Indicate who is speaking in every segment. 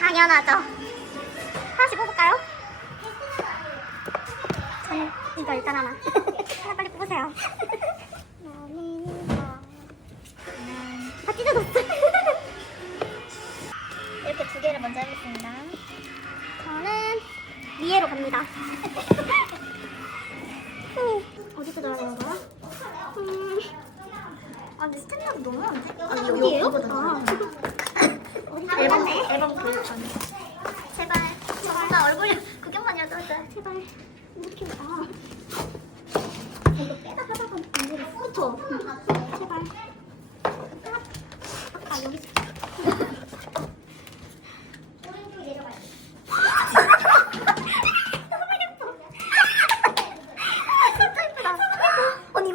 Speaker 1: 당연하죠. 하나씩 뽑을까요? 저는 이거 일단 하나. 하나 빨리 뽑으세요. 다 찢어졌어. 이렇게 두 개를 먼저 해보겠습니다. 저는 위에로 갑니다. 후, 어디서 들어가는 거야? 음, 아, 근데 스탠드가 너무 안 돼. 아, 여기에요? 아. 앨범, 앨범 그 전. 제발. 나 얼굴 구경만 해줘서 제발. 이렇게 아. 이거 빼다 하다가. 그쵸? 제발. 아, 여기.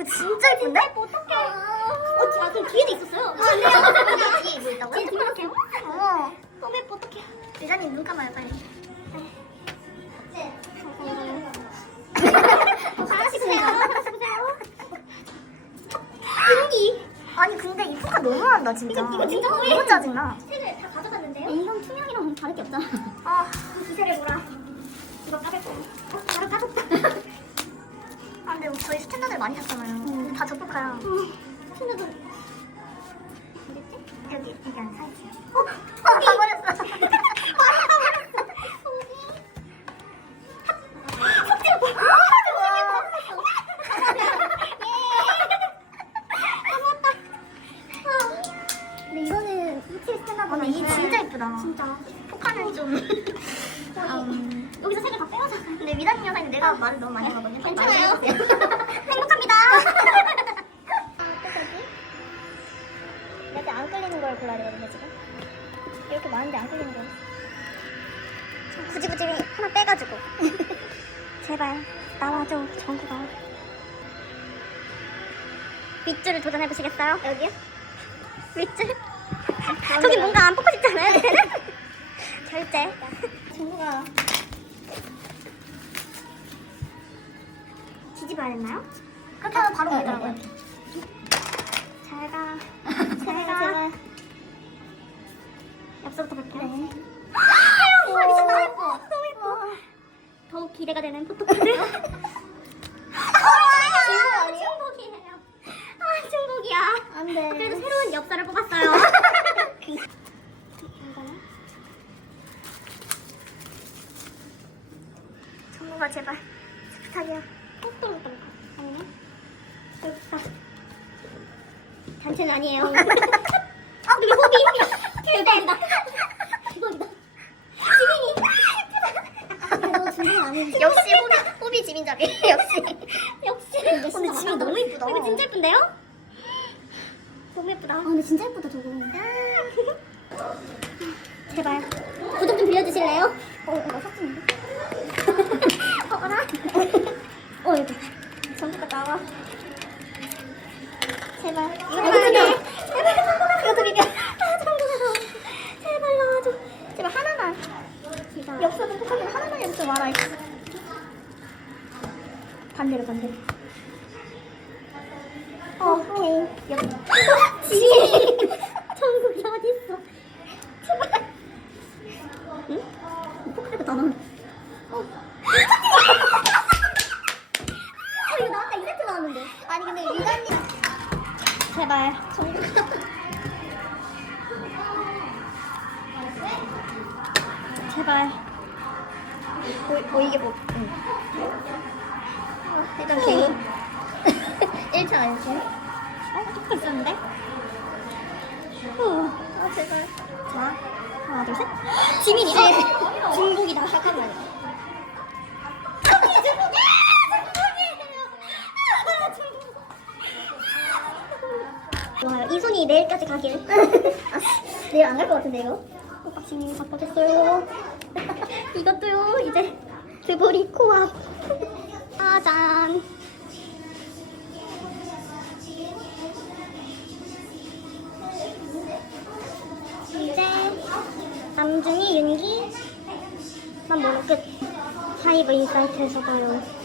Speaker 1: 진짜 예쁜데? 어떡해. 어, 아, 그럼 뒤에도 있었어요. 아, 네. 뒤에 뭐 있다고요? 뒤에 뒤에 어. 너무 예뻐, 어떡해. 리자님 눈 감아요, 빨리. 여기. 아니, 근데 이 포카 너무한다, 진짜. 이거 진짜 너무 짜증나. 색을 다 가져갔는데요? 인형 투명이랑 다를 게 없잖아. 아, 이 색을 뭐라. 이거 까졌어. 어, 바로 까졌다. 아, 근데 저희 스탠다들 많이 샀잖아요. 근데 다 저 포카야. 스탠다들. 어딨지? 여기, 여기 안 사있어요. 어, 어, 다 버렸어. 다 버렸어. 속지로 봐. 근데 이거는 확실히 스탠다드 아니 이 진짜 예쁘다 진짜 포카는 좀 음, 여기서 색을 다 빼와서 근데 미다님 영상에 내가 말을 너무 많이 하거든요 괜찮아요 행복합니다 골라야 되거든요 지금? 이렇게 많은데 안 끌리는 걸 굳이 굳이 하나 빼가지고. 제발 나와줘 정구가 밑줄을 도전해보시겠어요? 여기요? 밑줄? 저기 뭔가 안 뽑고 싶잖아요? 결제. 정구가 뒤집어야 됐나요? 그렇게 하면 바로 되더라고요. 잘가. 잘가 아, 미쳤다 예뻐 너무 예뻐 더욱 기대가 되는 포토카드 아, 중복이에요. 아 중복이야. 안 돼. 그래도 새로운 엽서를 뽑았어요. 정모가 제발 부탁이야. 똑똑똑 아니네. 여기다. 단체는 아니에요. 아 근데 호비 대박이다 지민이 너 중복 아니지 역시 호비 호비 지민잡이. 역시 역시. 근데 지민 너무 예쁘다. 이거 진짜 예쁜데요? 너무 예쁘다. 아 근데 진짜 예쁘다 저거. 제발. 구독 좀 빌려주실래요? 어 이거 삭제인데? 어라 어 이거. 전부가 나와. 제발 이것도 비벼 아 잠깐만 제발 나와줘 제발 하나만 엽서도 똑같은 하나만 해줘 말아 반대로 어, 오케이. 어딨어? 포카드 다 나오네. 어. 어 이렇게 제발. 전국 제발 보, 보이게 보 응. 어, 일단 개인 1차 아니지? 어? 있었는데? 후. 아 제발 자 하나 둘 셋 지민이 중복이다 잠깐만요 좋아요. 이 손이 내일까지 가길. 아, 내일 안 갈 것 같은데 이거. 호박싱이 바꿔줬어요. 이것도요. 이제 드보리 코앞. 짜잔. 이제 남준이 윤기만 모르 끝. 하이브 인사이트에서 봐요.